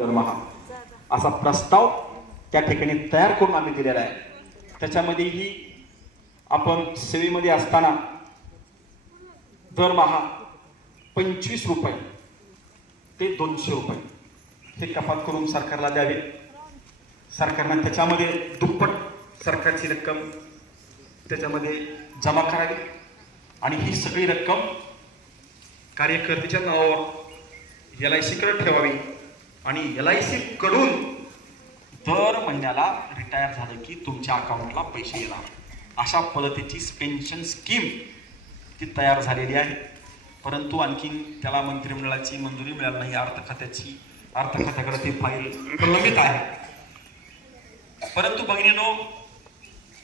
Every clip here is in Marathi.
दरमहा असा प्रस्ताव त्या ठिकाणी तयार करून आम्ही दिलेला आहे। त्याच्यामध्येही आपण सेवेमध्ये असताना दरमहा 25 रुपये ते 200 रुपये हे कपात करून सरकारला द्यावे। सरकारने त्याच्यामध्ये दुप्पट सरकारची रक्कम त्याच्यामध्ये जमा करावी आणि ही सगळी रक्कम कार्यकर्त्याच्या नावावर LIC कडे ठेवावी आणि LIC कडून दर महिन्याला रिटायर झालं की तुमच्या अकाउंटला पैसे येणार, अशा पद्धतीची पेन्शन स्कीम ती तयार झालेली आहे। परंतु आणखीन त्याला मंत्रिमंडळाची मंजुरी मिळाली नाही। अर्थखात्याकडे ती फाईल प्रलंबित आहे। परंतु भगिनीनो,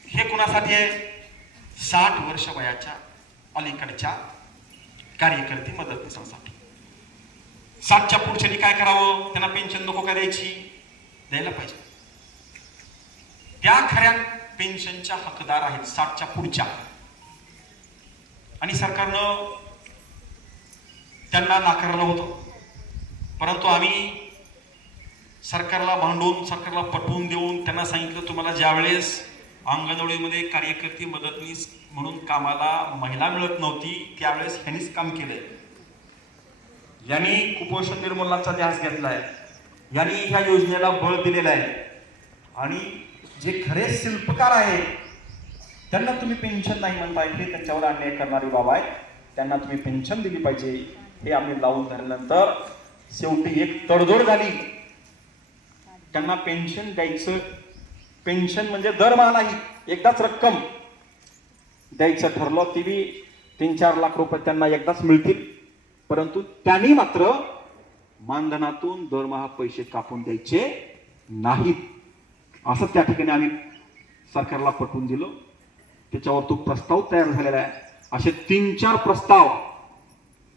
हे कुणासाठी आहे? 60 वर्ष वयाच्या अलीकडच्या कार्यकर्ते मदतनीसांसाठी। 60च्या पुढच्यानी काय करावं? त्यांना पेन्शन नको का द्यायची? द्यायला पाहिजे। त्या खऱ्या पेन्शनच्या हकदार आहेत 60च्या पुढच्या, आणि सरकारनं त्यांना नाकारलं होतं। परंतु आम्ही सरकारला भांडून, सरकारला पटवून देऊन त्यांना सांगितलं, तुम्हाला ज्यावेळेस अंगणवाडीमध्ये कार्यकर्ती मदतनीस म्हणून कामाला महिला मिळत नव्हती त्यावेळेस ह्यांनीच काम केलंय। यांनी कुपोषण निर्मूलनाचा ध्यास घेतलाय, यांनी ह्या योजनेला बळ दिलेलं आहे। आणि जे खरे शिल्पकार आहेत त्यांना तुम्ही पेन्शन नाही म्हणताय, हे त्यांच्यावर अन्याय करणारी बाब आहे, त्यांना तुम्ही पेन्शन दिली पाहिजे। हे आम्ही लावून धरल्यानंतर शेवटी एक तडजोड झाली। त्यांना पेन्शन द्यायचं, पेन्शन म्हणजे दरमहा नाही, एकदाच रक्कम द्यायचं ठरलं। ती बी 3-4 लाख रुपये त्यांना एकदाच मिळतील, परंतु त्यांनी मात्र मानधनातून दरमहा पैसे कापून द्यायचे नाहीत, असं त्या ठिकाणी आम्ही सरकारला पटवून दिलं। त्याच्यावर तो प्रस्ताव तयार झालेला आहे। असे 3-4 प्रस्ताव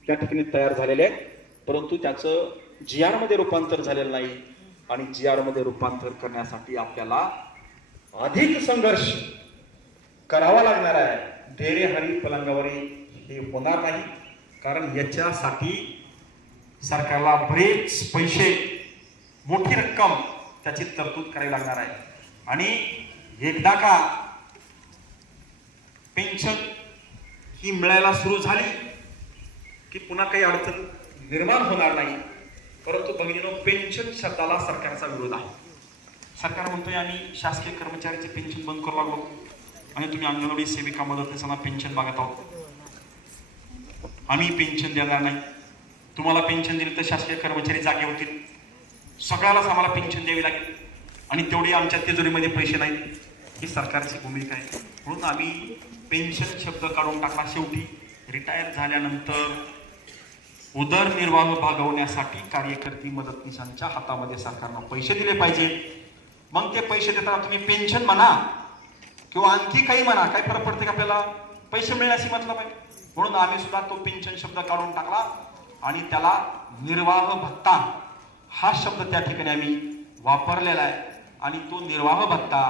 त्या ठिकाणी तयार झालेले आहेत, परंतु त्याचं GR मध्ये रूपांतर झालेलं नाही। आणि GR मध्ये रूपांतर करण्यासाठी आपल्याला अधिक संघर्ष करावा लागणार आहे। धैर्य हरी पलंगावरी हे होणार नाही, कारण याच्यासाठी सरकारला बरेच पैसे, मोठी रक्कम त्याची तरतूद करावी लागणार आहे। आणि एकदा का पेन्शन ही मिळायला सुरू झाली की पुन्हा काही अडचण निर्माण होणार नाही। परंतु भगिनीनो, पेन्शन शब्दाला सरकारचा विरोध आहे। सरकार म्हणतोय आम्ही शासकीय कर्मचाऱ्याचे पेन्शन बंद करू लागलो आणि तुम्ही अंगणवाडी सेविका मदतनीसांना पेन्शन मागत आहोत। आम्ही पेन्शन देणार नाही, तुम्हाला पेन्शन दिली तर शासकीय कर्मचारी जागे होतील, सगळ्यालाच आम्हाला पेन्शन द्यावी लागेल आणि तेवढी आमच्या तिजोरीमध्ये पैसे नाहीत, ही सरकारची भूमिका आहे। म्हणून आम्ही पेन्शन शब्द काढून टाकला। शेवटी रिटायर झाल्यानंतर उदरनिर्वाह भागवण्यासाठी कार्यकर्ती मदतनीसांच्या हातामध्ये सरकारनं पैसे दिले पाहिजे। मग ते पैसे देताना तुम्ही पेन्शन म्हणा किंवा आणखी काही म्हणा, काय फरक पडते का? आपल्याला पैसे मिळण्याशी मतलब आहे। म्हणून आम्ही सुद्धा तो पेन्शन शब्द काढून टाकला आणि त्याला निर्वाह भत्ता हा शब्द त्या ठिकाणी आम्ही वापरलेला आहे। आणि तो निर्वाह भत्ता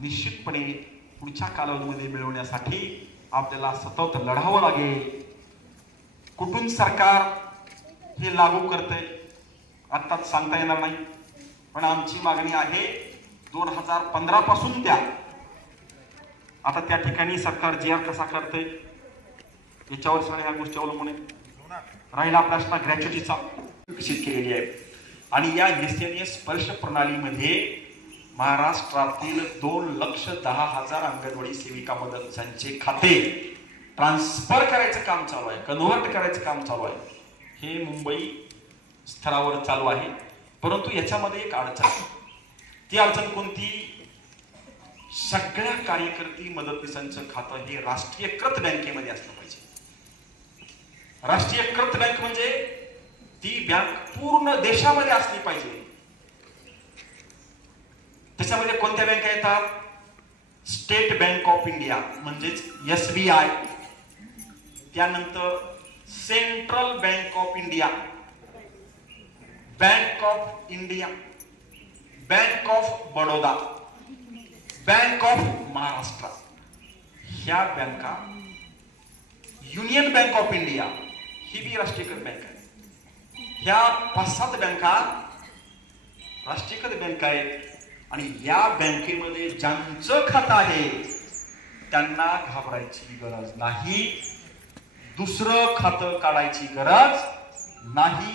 निश्चितपणे पुढच्या कालावधीमध्ये मिळवण्यासाठी आपल्याला सतत लढावं लागेल। कुठून सरकार हे लागू करते आत्ताच सांगता येणार नाही, पण आमची मागणी आहे 2015 पासून द्या। आता त्या ठिकाणी सरकार GR कसा करते याच्यावर सगळ्या ह्या गोष्टी अवलंबून आहे। राहिला प्रश्न ग्रॅच्युटीचा, विकसित केलेली आहे आणि या SNA स्पर्श प्रणालीमध्ये महाराष्ट्रातील 2,10,000 अंगणवाडी सेविका मदतनीसांचे खाते ट्रान्सफर करायचं काम चालू आहे, कन्व्हर्ट करायचं काम चालू आहे। हे मुंबई स्तरावर चालू आहे। परंतु याच्यामध्ये एक अडचण आहे। ती अडचण कोणती? सगळ्या कार्यकर्ती मदतनीसांचं खातं हे राष्ट्रीयकृत बँकेमध्ये असलं पाहिजे। राष्ट्रीयकृत बँक म्हणजे ती बँक पूर्ण देशामध्ये असली पाहिजे। त्याच्यामध्ये कोणत्या बँका येतात? स्टेट बँक ऑफ इंडिया म्हणजेच SBI, त्यानंतर central bank of India, bank of India, bank of Baroda, bank of Maharashtra, ह्या बँका, युनियन बँक ऑफ इंडिया ही बी राष्ट्रीयकृत बँक आहे। ह्या 5-7 बँका राष्ट्रीयकृत बँक आहेत आणि या बँकेमध्ये ज्यांचं खातं आहे त्यांना घाबरायची गरज नाही, दुसरं खातं काढायची गरज नाही,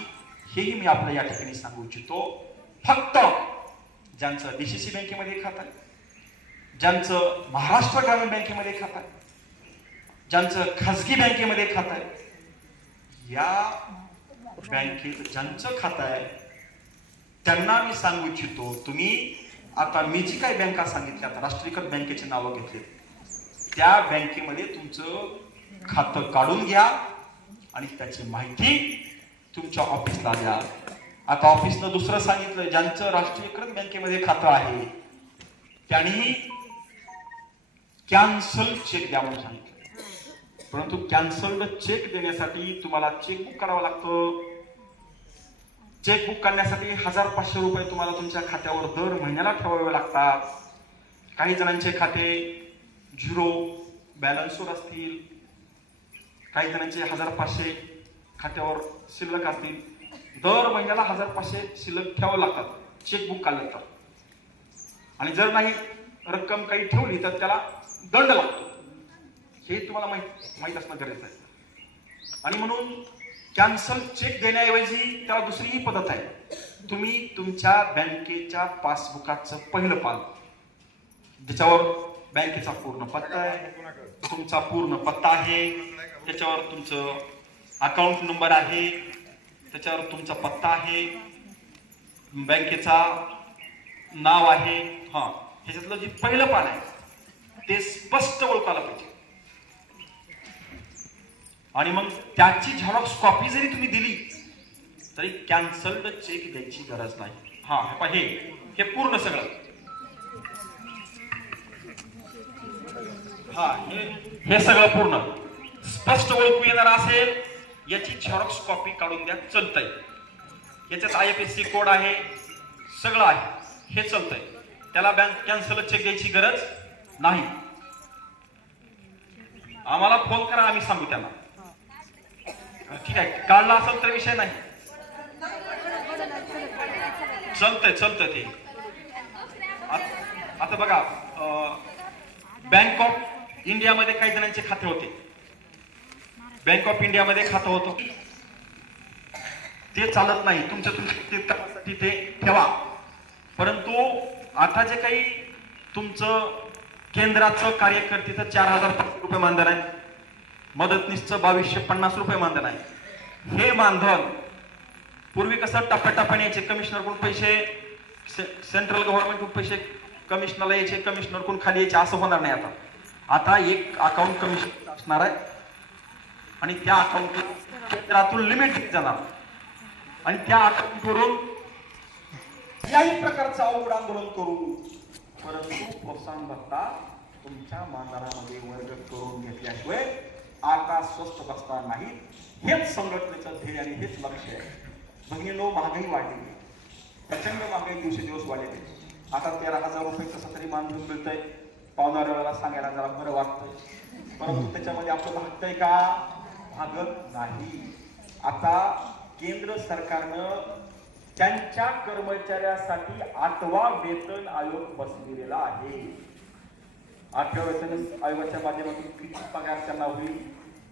हेही मी आपल्या या ठिकाणी सांगू इच्छितो. फक्त ज्यांचं डीसीसी बँकेमध्ये खातं आहे, ज्यांचं महाराष्ट्र ग्रामीण बँकेमध्ये खातं आहे, ज्यांचं खाजगी बँकेमध्ये खातं आहे, या बँकेत ज्यांचं खातं आहे त्यांना मी सांगू इच्छितो, तुम्ही आता मी जी काही बँका सांगितल्या, आता राष्ट्रीयकृत बँकेचे नावं घेतले, त्या बँकेमध्ये तुमचं खातं काढून घ्या आणि त्याची माहिती तुमच्या ऑफिसला द्या. आता ऑफिसनं दुसरं सांगितलं, ज्यांचं राष्ट्रीयकृत बँकेमध्ये खातं आहे त्यांनी कॅन्सल चेक द्या म्हणून सांगितलं. परंतु कॅन्सल्ड चेक देण्यासाठी तुम्हाला चेकबुक काढावं लागतं. चेकबुक काढण्यासाठी 1500 रुपये तुम्हाला तुमच्या खात्यावर दर महिन्याला ठेवावे लागतात. काही जणांचे खाते झिरो बॅलन्सवर असतील, काही जणांचे 1500 खात्यावर शिल्लक असतील. दर महिन्याला 1500 शिल्लक ठेवावं लागतात चेकबुक काढलं तर. आणि जर नाही रक्कम काही ठेवली तर त्याला दंड लागतो. हे तुम्हाला माहित असणं गरजेचं आहे. आणि म्हणून कॅन्सल चेक देण्याऐवजी त्याला दुसरीही पद्धत आहे. तुम्ही तुमच्या बँकेच्या पासबुकाचं पहिलं पान, ज्याच्यावर बँकेचा पूर्ण पत्ता आहे, तुमचा पूर्ण पत्ता आहे, त्याच्यावर तुमचं अकाउंट नंबर आहे, त्याच्यावर तुमचा पत्ता आहे, बँकेचा नाव आहे, ह्याच्यातलं जे पहिलं पान आहे ते स्पष्ट ओळखायला पाहिजे. आणि मग त्याची झेरॉक्स कॉपी जरी तुम्ही दिली तरी कॅन्सल्ड चेक द्यायची गरज नाही. हे पूर्ण सगळं हे सगळं पूर्ण स्पष्ट ओळखू येणार असेल याची झेरॉक्स कॉपी काढून द्या, चालतंय. याच्यात IFSC कोड आहे, सगळं आहे, हे चालतंय. त्याला बँक कॅन्सल चेक द्यायची गरज नाही. आम्हाला फोन करा, आम्ही सांगू त्यांना. ठीक आहे, काढला असेल तर विषय नाही, चालतंय ते. आता बघा, बँक ऑफ इंडियामध्ये काही जणांचे खाते होते, बँक ऑफ इंडियामध्ये खातं होतं, ते चालत नाही, तुमच्यासाठी ते ठेवा. परंतु आता जे काही तुमचं केंद्राचं कार्यकर्ते तर 4500 रुपये मानधन आहे, मदतनीसचं 2250 रुपये मानधन आहे. हे मानधन पूर्वी कसं टप्प्याटप्प्याने यायचे, कमिशनरकडून पैसे, सेंट्रल गव्हर्नमेंटकडून पैसे कमिशनरला यायचे, कमिशनरकडून खाली यायचे, असं होणार नाही. आता एक अकाउंट कमिशन असणार आहे आणि त्या अकाउंटला केंद्रातून लिमिट जाणार आणि त्या अकाउंटवरून कुठल्याही प्रकारचं अवघड आंदोलन करू, परंतु प्रोत्साहन भत्ता तुमच्या मानधनामध्ये वर्ग करून घेतल्याशिवाय आकाश स्वस्त बसणार नाही. हेच संघटनेचं ध्येय आणि हेच लक्ष आहे. भगिनींनो, महागाई वाढली, प्रचंड महागाई दिवसेदिवस वाढलेली. आता 13,000 रुपये कसं तरी मानधन मिळतंय, पावणाऱ्याला सांगायला जरा बरं वाटतंय, परंतु त्याच्यामध्ये आपलं भागतंय का? भागत नाही. आता केंद्र सरकारनं त्यांच्या कर्मचाऱ्यासाठी 8वा वेतन आयोग बसलेला आहे. 8व्या वेतन आयोगाच्या माध्यमातून किती पगार त्यांना होईल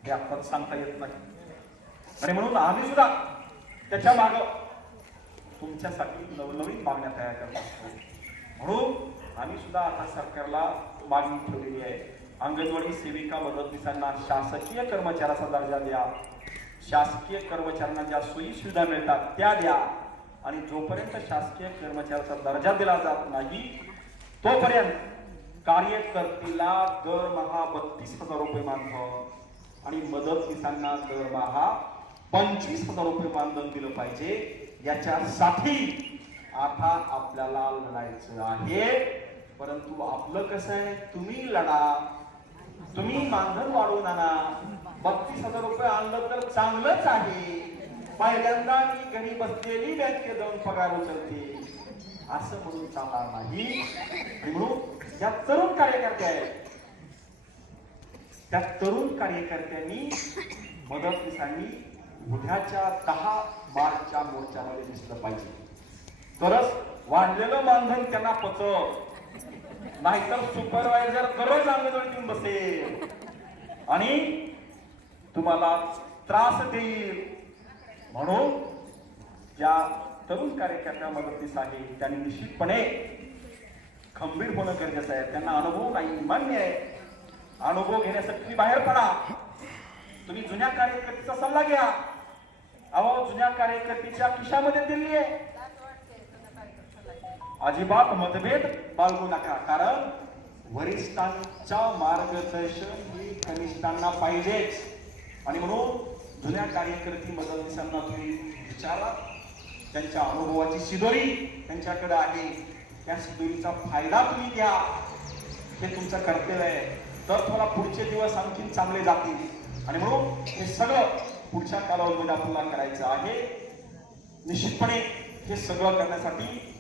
हे आता सांगता येत नाही. आणि म्हणून आम्ही सुद्धा त्याच्या मागे तुमच्यासाठी नवनवीन मागण्या तयार करत असतो. म्हणून आम्ही सुद्धा आता सरकारला मागणी ठेवलेली आहे, अंगणवाडी सेविका मदतनीसांना शासकीय कर्मचाऱ्याचा दर्जा द्या, शासकीय कर्मचाऱ्यांना ज्या सोयी सुविधा मिळतात त्या द्या. आणि जोपर्यंत शासकीय कर्मचाऱ्याचा दर्जा दिला जात नाही तोपर्यंत कार्यकर्त्याला दरमहा 32,000 रुपये मानधन आणि मदतनीसांना दरमहा 25,000 रुपये मानधन दिलं पाहिजे. याच्यासाठी आता आपल्याला लढायचं आहे. परंतु आपलं कसं आहे, तुम्ही लढा, तुम्ही मानधन वाढवून आणा. 32,000 रुपये आणलं तर चांगलंच आहे. पहिल्यांदा मी घरी बसलेली बँकेत जाऊन पगार उचलते असं म्हणून चालणार नाही. म्हणून ज्या तरुण कार्यकर्ते आहेत त्या तरुण कार्यकर्त्यांनी मदतनीसांनी उद्याच्या 10 मार्चच्या मोर्चामध्ये दिसलं पाहिजे. तरच वाढलेलं मानधन त्यांना पचव, नाहीतर सुपरवायझर दररोज अंगणवाडीत येऊन बसेल आणि तुम्हाला त्रास देईल. म्हणून ज्या तरुण कार्यकर्त्या मदतीस आहे त्यांनी निश्चितपणे खंबीर होणं गरजेचं आहे. त्यांना अनुभव नाही मान्य आहे. अनुभव घेण्यासाठी तुम्ही बाहेर पडा. तुम्ही जुन्या कार्यकर्त्याचा सल्ला घ्या. अहो, जुन्या कार्यकर्त्याच्या खिशामध्ये दिल्ली आहे. अजिबात मतभेद बाळगू नका, कारण वरिष्ठांच्या मार्गदर्शन ही कनिष्ठांना पाहिजेच. आणि म्हणून जुन्या कार्यकर्ती मदतीसांना तुम्ही विचारा. त्यांच्या अनुभवाची शिदोरी त्यांच्याकडे आहे. त्या शिदोरीचा फायदा तुम्ही घ्या. हे तुमचं कर्तव्य आहे. तर तुम्हाला पुढचे दिवस आणखी चांगले जातील. आणि म्हणून हे सगळं पुढच्या कालावधीमध्ये आपल्याला करायचं आहे. निश्चितपणे हे सगळं करण्यासाठी